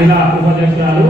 మహిళా ఉపాధ్యక్షురాలు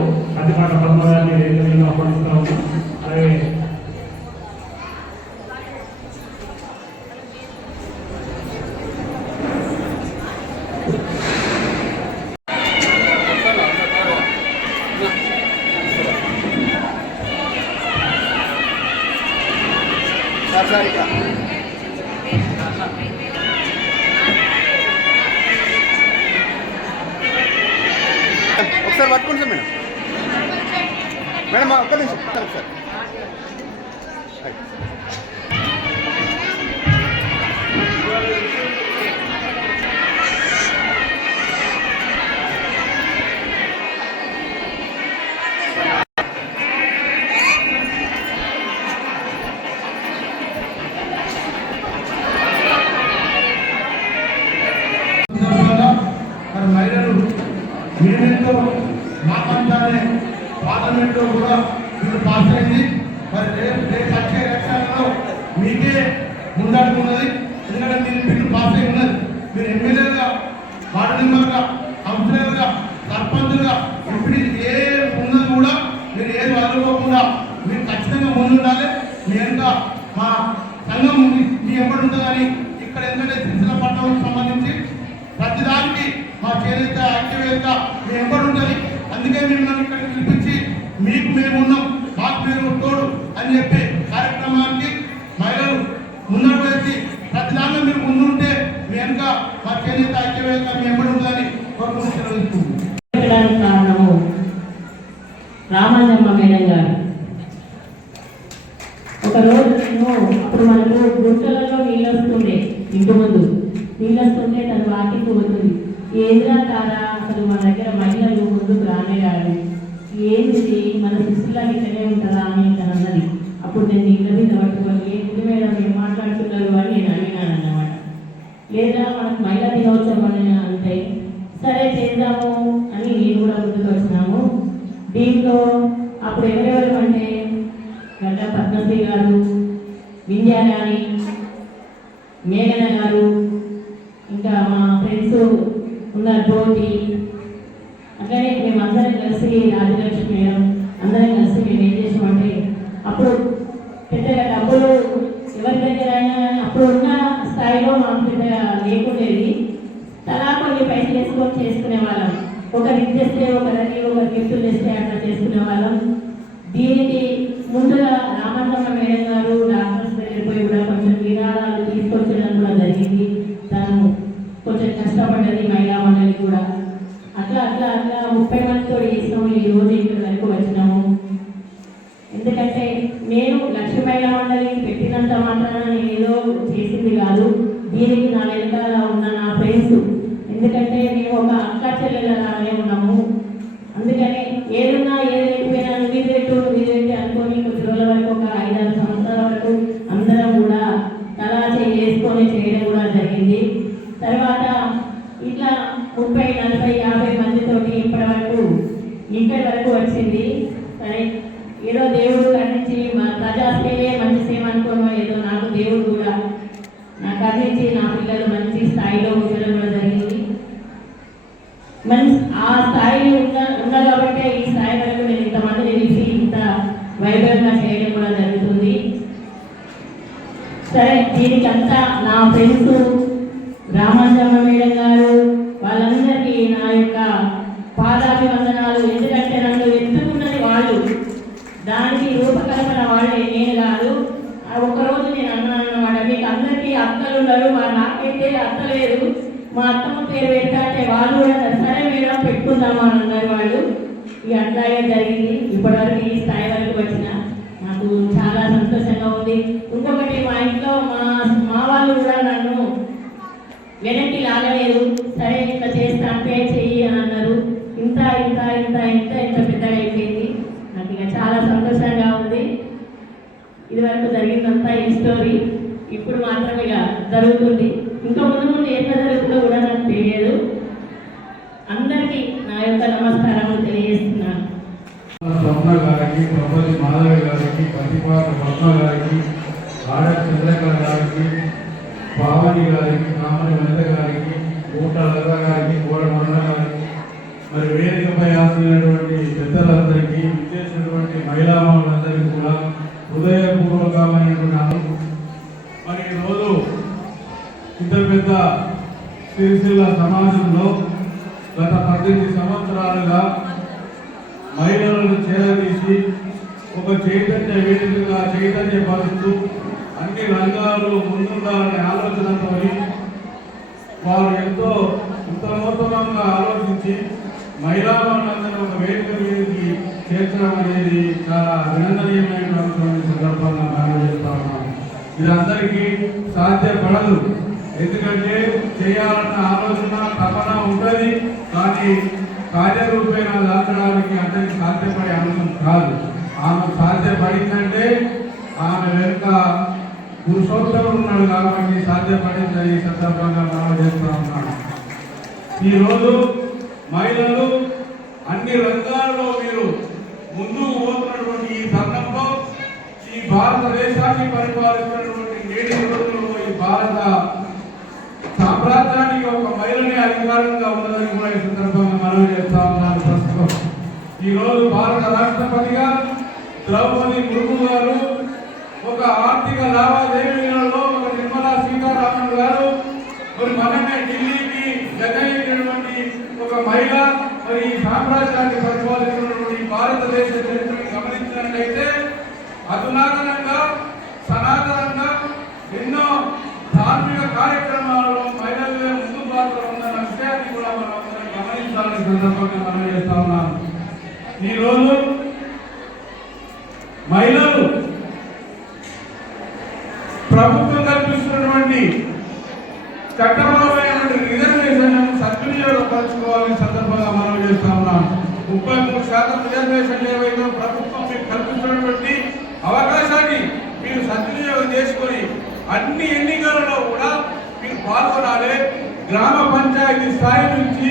మీరు ఖచ్చితంగా ముందుండాలి. మీ వెనుక మా సంఘం మీ ఎప్పుడు ఉంటుందని ఇక్కడ ఎందుకంటే శిక్షణ పట్టణం సంబంధించి ప్రతిదానికి మా చేనేత ఐక్యవేత్త మీ ఎప్పుడు ఉంటుంది. అందుకే మిమ్మల్ని ఇక్కడ పిలిపించి మీకు మేమున్నాం మాకు మీరు తోడు అని చెప్పి కార్యక్రమానికి మహిళలు ముందడు వేసి ప్రతిదాన్ని మీరు ముందుంటే మీ వెనుక మా చేనేత ఐక్యవేత్త మీ ఎప్పుడు ఉంటుందని కోరుకుంటూ కారణము రామాంజమ్మ మేడం గారు ఒక ఏమో అప్పుడు మనకు గుంటలలో నీళ్ళు వస్తుండే ఇంటి ముందు నీళ్ళు వస్తుంటే తను వాకింగ్ పోతుంది. ఏదిరా తారా? అసలు మన దగ్గర మహిళలు ముందుకు రానే రాదు ఏంది మన శిశులా ఇట్లనే ఉంటుందా? అని తను అన్నది. అప్పుడు నేను నీళ్ళ మీద పట్టుకొని ఏంటి మేడం ఏం మాట్లాడుతున్నారు అని నేను అడిగినాను అన్నమాట. లేదా మనకు మహిళా దినోత్సవం అని అంటే సరే చేద్దాము అని నేను కూడా ముందుకు వచ్చినాము. దీంట్లో అప్పుడు ఎవరెవరు అంటే గడ్డ పద్మశ్రీ గారు వింధ్యారాణి మేఘన గారు ఇంకా మా ఫ్రెండ్స్ ఉన్నారు జ్యోతి అట్లనే మేమందరం కలిసి రాజలక్ష్మి మేడం అందరం కలిసి మేము ఏం చేసామంటే అప్పుడు పెద్దగా డబ్బులు ఎవరి దగ్గర అయినా అప్పుడు ఉన్న స్థాయిలో మాకు పెద్దగా లేకుండేది. తలా కొన్ని పైసలు వేసుకొని చేసుకునే వాళ్ళం. ఒకరికి ఇచ్చేస్తే ఒకరికి ఒకరికి గిఫ్ట్లు చేస్తే అట్లా చేసుకునే వాళ్ళం. ముప్పై ఈ రోజు ఇక్కడ వరకు వచ్చినాం నాకు అందించి నా పిల్లలు మంచి స్థాయిలో ఉంచడం కూడా జరిగింది మంచి ఆ స్థాయి ఉన్న ఉన్న కాబట్టి ఈ స్థాయి వరకు నేను ఇంతమందిని పిలిచి ఇంత వైభవంగా చేయడం కూడా జరుగుతుంది సరే దీనికంతా నా ఫ్రెండ్స్ రామాంజమ్మ మేడం గారు వాళ్ళందరికీ నా యొక్క పాదాభివందనాలు ఎందుకంటే నన్ను ఎత్తుకున్నది వాళ్ళు దానికి రూపకల్పన వాళ్ళే నేను కాదు ఆ ఒక్కరోజు నేను అన్నాను అన్నమాట మీకు అందరికీ అత్తలు ఉన్నారు మా నాకైతే అత్త లేదు మా అత్తమ్మ పేరు పెట్టా అంటే వాళ్ళు కూడా సరే మేడం పెట్టుకుందామా అని అన్నారు వాళ్ళు. ఇక అట్లాగే జరిగింది. ఇప్పటివరకు ఈ స్థాయి వరకు వచ్చిన నాకు చాలా సంతోషంగా ఉంది. ఇంకొకటి మా ఇంట్లో మా మా వాళ్ళు కూడా నన్ను వెనక్కి లాగలేదు. సరే ఇట్లా చేస్తా అంటే చెయ్యి అని అన్నారు. ఇంత ఇంత ఇంత ఇంత ఇంత పెద్దగా అయిపోయింది. నాకు ఇక చాలా సంతోషంగా ఉంది. ఇదివరకు జరిగిందంతా ఈ స్టోరీ. ఇప్పుడు మాత్రమే ఇక జరుగుతుంది. ఇంకా ముందు ముందు ఎంత జరుగుతుందో కూడా నాకు తెలియదు. అందరికీ నా యొక్క నమస్కారం తెలియజేస్తున్నాను. స్వప్న గారికి ప్రపతి మాధవ గారికి ప్రతిపాక పద్మ గారికి ఆడ చంద్రకళ గారికి పావని గారికి నామని వెంట గారికి ఊట లత గారికి కోట మండ గారికి మరి వేదికపై ఆసినటువంటి పెద్దలందరికీ విచ్చేసినటువంటి మహిళామణులందరికీ కూడా హృదయపూర్వకమైనటువంటి ఆనందం. మరి ఈరోజు ఇంత పెద్ద సిరిసిల్ల సమాజంలో గత పద్దెనిమిది సంవత్సరాలుగా మహిళలను చేరదీసి ఒక చైతన్య వేదికగా చైతన్యపరుస్తూ అన్ని రంగాల్లో ముందుండాలనే ఆలోచనతో వారు ఎంతో ఉత్తమోత్తమంగా ఆలోచించి మహిళా మనందరినీ ఒక వేదిక మీదకి చేర్చడం అనేది చాలా అభినందనీయమైన సందర్భంగా భావిస్తా ఉన్నాం. ఇది అందరికీ సాధ్యపడదు. ఎందుకంటే చేయాలన్న ఆలోచన తపన ఉంటుంది కానీ కార్యరూపేణ దాచడానికి అతనికి సాధ్యపడే అంశం కాదు. ఆమె సాధ్యపడిందంటే ఆమె వెనుక పురుషోత్తముడు ఉన్నాడు కాబట్టి సాధ్యపడిందని ఈ సందర్భంగా మనం చేస్తూ ఉన్నాడు ఈరోజు మహిళలు అన్ని రంగాల్లో మీరు ముందుకు పోతున్నటువంటి ఈ తరుణంలో ఈ భారతదేశాన్ని పరిపాలిస్తున్నటువంటి నేటి రోజుల్లో ఈ భారత సామ్రాజ్యానికి ఒక మహిళనే అధికారంగా ఉన్నదని కూడా ఈ సందర్భంగా మనం చేస్తా ఉన్నాను ప్రస్తుతం ఈ రోజు భారత రాష్ట్రపతిగా ద్రౌపది ముర్ము గారు ఒక ఆర్థిక లావాదేవీ ఒక నిర్మలా సీతారామన్ గారు మరి మనమే ఢిల్లీకి జగైనటువంటి ఒక మహిళ మరి ఈ సామ్రాజ్యాన్ని పరిపాలిస్తున్నటువంటి భారతదేశ చరిత్రను గమనించినట్లయితే అధునాతనంగా సనాతనంగా ఎన్నో ధార్మిక కార్యక్రమాలలో మహిళలే ముందు పాత్ర ఉందన్న విషయాన్ని కూడా మనం అందరం గమనించాలని సందర్భంగా మనం చేస్తా ఉన్నాం ఈరోజు మహిళలు ప్రభుత్వం కల్పిస్తున్నటువంటి చట్టపరమైనటువంటి రిజర్వేషన్ సద్వినియోగపరచుకోవాలని సందర్భంగా మనం చేస్తా ఉన్నాం. ముప్పై మూడు శాతం రిజర్వేషన్ ఏవైతే ప్రభుత్వం మీకు కల్పించినటువంటి అవకాశాన్ని మీరు సద్వినియోగం చేసుకొని అన్ని ఎన్నికలలో కూడా మీరు పాల్గొనాలి. గ్రామ పంచాయతీ స్థాయి నుంచి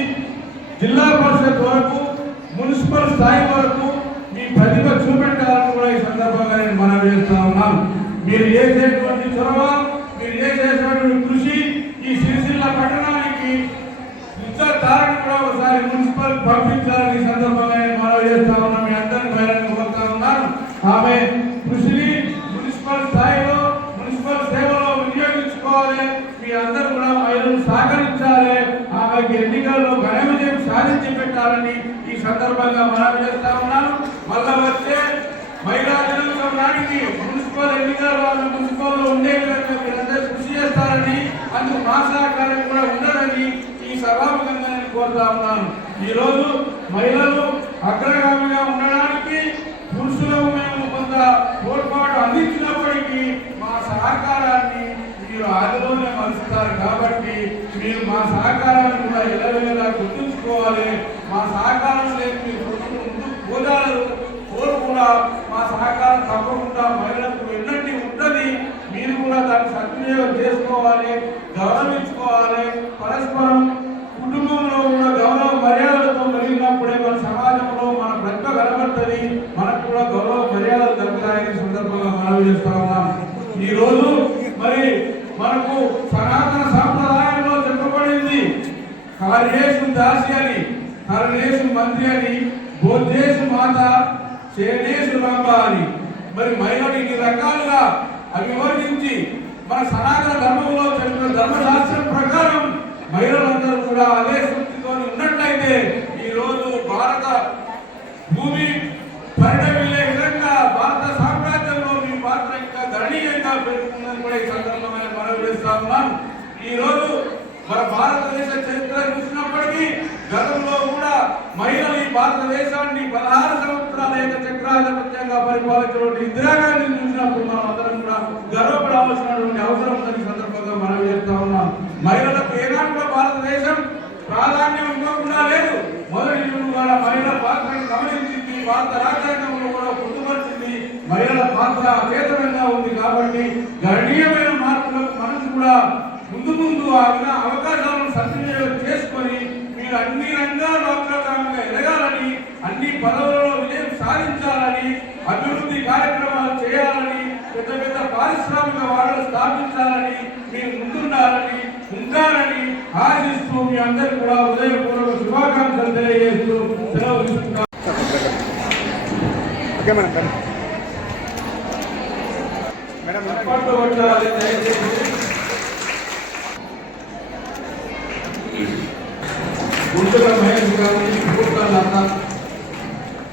జిల్లా పరిషత్ వరకు మున్సిపల్ స్థాయి వరకు మీ ప్రతిభ చూపెట్టాలని కూడా ఈ సందర్భంగా నేను మనం చేస్తా ఉన్నాం మీరు చేసేటువంటి చొరవ మీరు చేసేటువంటి కృషి ఈ సిరిసిల్ల పట్టణానికి ఇద్దరు తారని కూడా ఒకసారి మున్సిపల్ పంపించాలని ఈ సందర్భంగా నేను మనవి చేస్తా ఉన్నాను మీ అందరిని బయటకు కోరుతా ఉన్నాను ఆమె కృషిని మున్సిపల్ స్థాయిలో మున్సిపల్ సేవలో వినియోగించుకోవాలి మీ అందరూ కూడా మహిళలు సహకరించాలి ఆమెకి ఎన్నికల్లో ఘన విజయం సాధించి పెట్టాలని ఈ సందర్భంగా మనవి చేస్తా ఉన్నాను మళ్ళా వచ్చే మహిళా దినోత్సవం నాటికి మున్సిపల్ ఎన్నికలు ఆమె మున్సిపల్లో ఉండే విధంగా మీరందరూ కృషి చేస్తారని అందుకు మా సహకారం కూడా ఉండాలని ఈ సభాముఖంగా నేను కోరుతా ఉన్నాను. ఈ రోజు మహిళలు అగ్రగామిగా ఉండడానికి పురుషులకు మేము కొంత తోడ్పాటు అందించినప్పటికీ మా సహకారం మీరు ఆదిలోనే మలుస్తారు కాబట్టి మీరు మా సహకారాన్ని కూడా ఎలవేలా గుర్తుంచుకోవాలి. మా సహకారం లేని మీ పురుషులు పోదారు కోరు కూడా మా సహకారం తప్పకుండా మహిళలకు ఎన్నటి ఉంటుంది. మీరు కూడా దాన్ని సద్వినియోగం చేసుకోవాలి గౌరవించుకోవాలి. పరస్పరం కుటుంబంలో ఉన్న గౌరవ మర్యాదలతో కలిగినప్పుడే మన సమాజంలో మన ప్రతిభ కనబడుతుంది. మనకు కూడా గౌరవ మర్యాదలు దక్కుతాయని సందర్భంగా మనవి చేస్తా ఉన్నాం ఈ రోజు సనాతన సాంప్రదాయంలో చెప్పబడింది కార్యేషు దాసి అని కరణేషు మంత్రి అని బోధేశు మాత చేనేషు రంభ అని. మరి మహిళలు ఇన్ని రకాలుగా అభివర్ణించి మన సనాతన ధర్మంలో చెప్పిన ధర్మశాస్త్రం ప్రకారం మహిళలందరూ కూడా అదే శక్తితో ఉన్నట్లయితే ఈ రోజు భారత భూమి పరిణమిల్లే విధంగా భారత సామ్రాజ్యంలో మీ పాత్ర ఇంకా గణనీయంగా పెరుగుతుందని కూడా ఈ సందర్భంగా మనవి చేస్తా ఉన్నాను ఈ రోజు మన భారతదేశ చరిత్ర చూసినప్పటికీ గతంలో కూడా మహిళలు ఈ భారతదేశాన్ని పదహారు సంవత్సరాల యొక్క చక్రాధిపత్యంగా పరిపాలించినటువంటి ఇందిరాగాంధీని చూసినప్పుడు మనం అందరం కూడా గర్వపడవలసినటువంటి అవసరం ఉందని సందర్భంగా మనం చేస్తా ఉన్నాం. మహిళలకు ఏనాడు కూడా భారతదేశం ప్రాధాన్యం ఇవ్వకుండా లేదు. మొదటి కూడా మహిళల పాత్రను గమనించింది భారత రాజ్యాంగంలో కూడా పొందుపరిచింది. మహిళల పాత్ర అచేతనంగా ఉంది కాబట్టి గణనీయమైన మార్పులకు మనం కూడా ముందు విధ- అవకాశాలను సద్వినియోగం చేసుకొని మీరు అన్ని రంగాల్లో అగ్రగామిగా ఎదగాలని అన్ని పదవులలో విజయం సాధించాలని అభివృద్ధి కార్యక్రమాలు చేయాలని పెద్ద పెద్ద పారిశ్రామిక వాడలు స్థాపించాలని మీరు ముందుండాలని ఉంటారని ఆశిస్తూ మీ అందరికీ కూడా హృదయపూర్వక శుభాకాంక్షలు తెలియజేస్తూ సెలవు మేడం మేడం.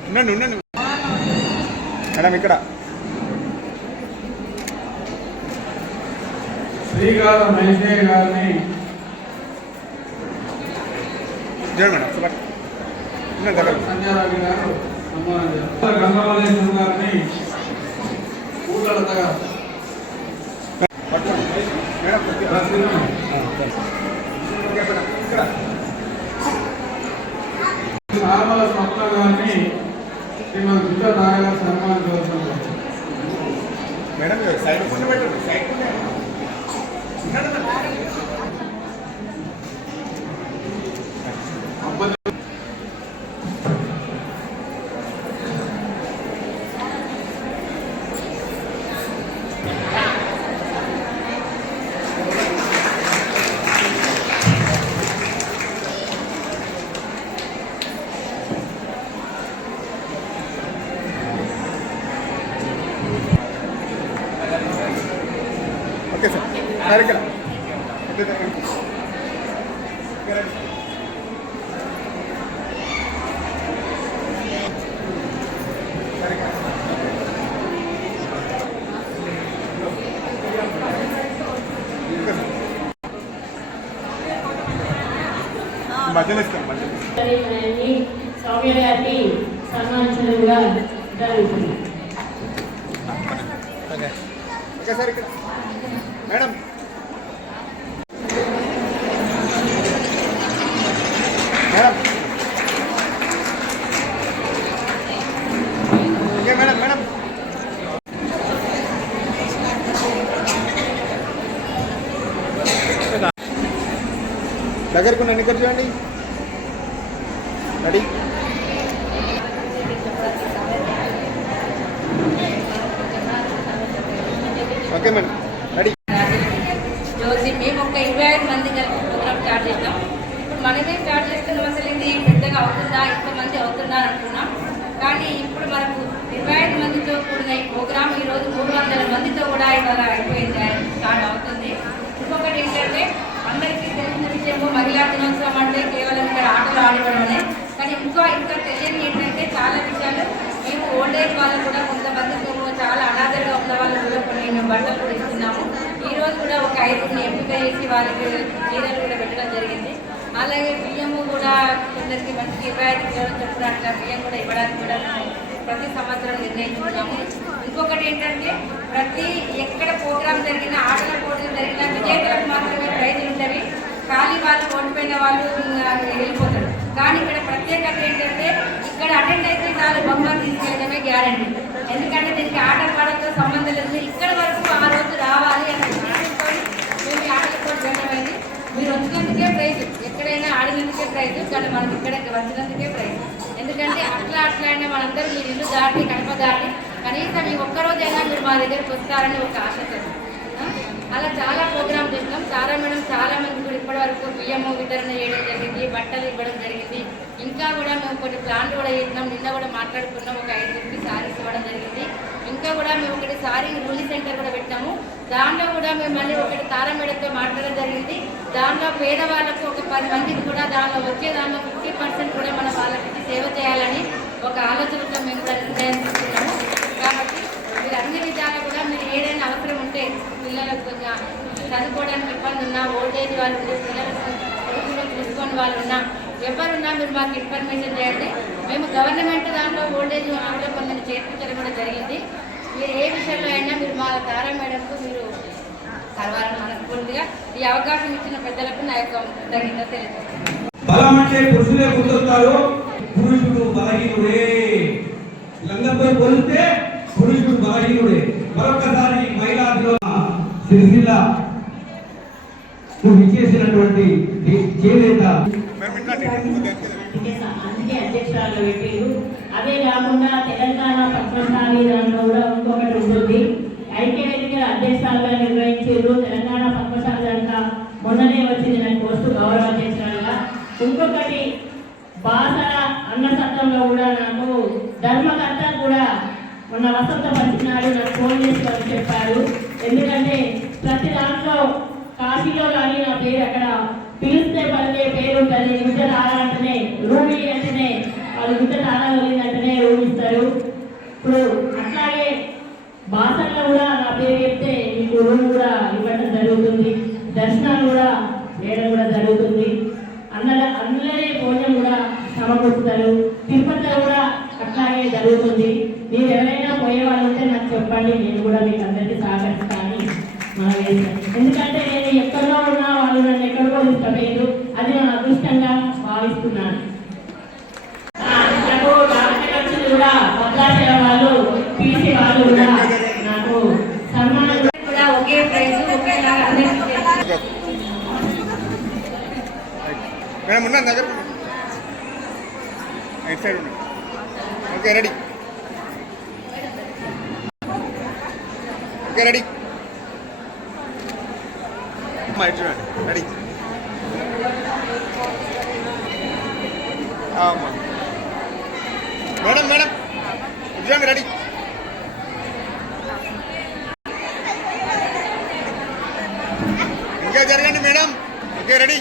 ఉండండి ఉండండి. మేడం ఇక్కడ. శ్రీగాల మహేషయ్య గారిని మేడం సంజయరావు గారు గంగమలేశ్వరం గారిని పట్టుకోండి. మేడం కొద్దిగా. రసీదు ఆ, సరే. ఓకే మేడం ఇక్కడ నార్మల స్వప్న గారిని శ్రీమతి గుడ్డ నాగ సన్మానించవలసిన మేడం సైడ్ కొంచెం పెట్టండి సైడ్ కొంచెం. ఉండండి మేడం. ఓకే సార్ సార్ ఇక్కడ ఇక్కడ దగ్గర. ఇక్కడ రండి. సార్ ఇక్కడ. ఇక్కడ సార్. మధ్యలో ఇస్తాం మధ్యలో మనల్ని సౌమ్య గారిని సన్మానించడం కూడా జరుగుతుంది ఓకే. ఓకే సార్ ఇక్కడ. Madam. Madam. Okay madam madam. దగ్గరకు నన్ను ఇక్కడ చూడండి. రెడీ ఓకే మేడం రెడీ రోజు మేము ఒక ఇరవై ఐదు మంది కలిపి ప్రోగ్రామ్ స్టార్ట్ చేస్తాం ఇప్పుడు మనమే స్టార్ట్ చేస్తున్నాం అసలు ఇది పెద్దగా అవుతుందా ఇంత మంది అవుతుందా అని అంటున్నాం కానీ ఇప్పుడు మనకు ఇరవై ఐదు మందితో కూడిన ఈ ప్రోగ్రామ్ ఈ రోజు మూడు వందల మందితో కూడా ఇవాళ అయిపోయింది స్టార్ట్ అవుతుంది ఇంకొకటి ఏంటంటే అందరికీ తెలిసిన విషయము మహిళా దినోత్సవం అంటే కేవలం ఇక్కడ ఆటలు ఆడవడమే కానీ ఇంకా ఇంకా తెలియని ఏంటంటే చాలా విషయాలు. మేము ఓల్డ్ ఏజ్ వాళ్ళకు కూడా కొంతమంది మేము చాలా అనాథలుగా ఉన్న వాళ్ళు కూడా కొన్ని బట్టలు కూడా ఇస్తున్నాము. ఈరోజు కూడా ఒక ఐదుగురిని ఎంపిక చేసి వాళ్ళకి చీరలు కూడా పెట్టడం జరిగింది. అలాగే బియ్యము కూడా కొందరికి మంచి ఇరవై ఐదు చొప్పున అట్లా బియ్యం కూడా ఇవ్వడానికి కూడా ప్రతి సంవత్సరం నిర్ణయించుకున్నాము. ఇంకొకటి ఏంటంటే ప్రతి ఎక్కడ ప్రోగ్రామ్ జరిగినా ఆటల పోటీలు జరిగినా విజేతలకు మాత్రమే ప్రైజులు ఉంటుంది ఖాళీ వాళ్ళు ఓడిపోయిన వాళ్ళు వెళ్ళిపోతారు. కానీ ఇక్కడ ప్రత్యేకత ఏంటంటే ఇక్కడ అటెండ్ అయితే చాలు బొమ్మలు తీసుకెళ్ళడమే గ్యారంటీ ఎందుకంటే దీనికి ఆట పాటలతో సంబంధం లేదు. ఇక్కడ వరకు ఆ రోజు రావాలి అనే మేము ఈ ఆటలతో వెళ్ళమైంది మీరు వచ్చినందుకే ప్రైజ్. ఎక్కడైనా ఆడినందుకే ప్రైజ్. కానీ మనకి ఇక్కడ వచ్చినందుకే ప్రైజ్. ఎందుకంటే అట్లా అట్లా అయినా మనందరూ మీరు ఇల్లు దాటి కడప దాటి కనీసం ఈ ఒక్కరోజైనా మీరు మా దగ్గరకు వస్తారని ఒక ఆశతో. అలా చాలా ప్రోగ్రామ్ చేసినాం. చాలా మేడం చాలా మంది కూడా ఇప్పటివరకు బియ్యము వితరణ చేయడం జరిగింది బట్టలు ఇవ్వడం జరిగింది. ఇంకా కూడా మేము కొన్ని ప్లాన్లు కూడా చేసినాం. నిన్న కూడా మాట్లాడుకున్నాం. ఒక ఐదు రూపీ సారీస్ ఇవ్వడం జరిగింది. ఇంకా కూడా మేము ఒకటి సారీ రూలీ సెంటర్ కూడా పెట్టాము దాంట్లో కూడా మేము మళ్ళీ ఒకటి తారామేడతో మాట్లాడడం జరిగింది. దాంట్లో పేదవాళ్ళకు ఒక పది మందికి కూడా దానిలో వచ్చే దానిలో ఫిఫ్టీ పర్సెంట్ కూడా మనం వాళ్ళకి సేవ చేయాలని ఒక ఆలోచనతో మేము నిర్ణయం మీరు అన్ని విధాలు కూడా మీరు ఏదైనా అవసరం ఉంటే పిల్లలకు కొంచెం చదువుకోవడానికి ఇబ్బంది ఉన్నా ఓల్డేజ్ వాళ్ళు ఉండే పిల్లలకు చూసుకొని వాళ్ళు ఉన్నా ఎవరున్నా మీరు మాకు ఇన్ఫర్మేషన్ చేయండి. మేము గవర్నమెంట్ దాంట్లో ఓల్డేజ్ కూడా కొందరిని చేర్పించడం కూడా జరిగింది. మీరు ఏ విషయంలో అయినా మీరు మా తారా మేడంకు మీరు కలవాలని మనస్ఫూర్తిగా ఈ అవకాశం ఇచ్చిన పెద్దలకు నా యొక్క కృతజ్ఞత తెలియజేస్తాను బలం అంటే పురుషులే గుర్తొస్తారు. పురుషుడు బలహీనుడే. వీళ్ళందరితో పోలిస్తే పురుషుడు బలహీనుడే. మరొకసారి మహిళాదిలో సిరిసిల్ల నువ్వు ఇచ్చేసినటువంటి చేనేత. అదే కాకుండా తెలంగాణ పద్మశాలి దాంట్లో కూడా ఇంకొకటి ఉంటుంది. ఐక్యవేదిక అధ్యక్షాలుగా నిర్వహించారు తెలంగాణ పద్మశాలి దాంట్లో మొన్ననే వచ్చింది റൈറ്റ് സൈഡ് ഉണ്ട് okay ready okay ready ready ஆமாம் மேடம் மேடம் இதுதாங்க ரெடி இங்கே ஜருகாண்டி மேடம் ஓகே ரெடி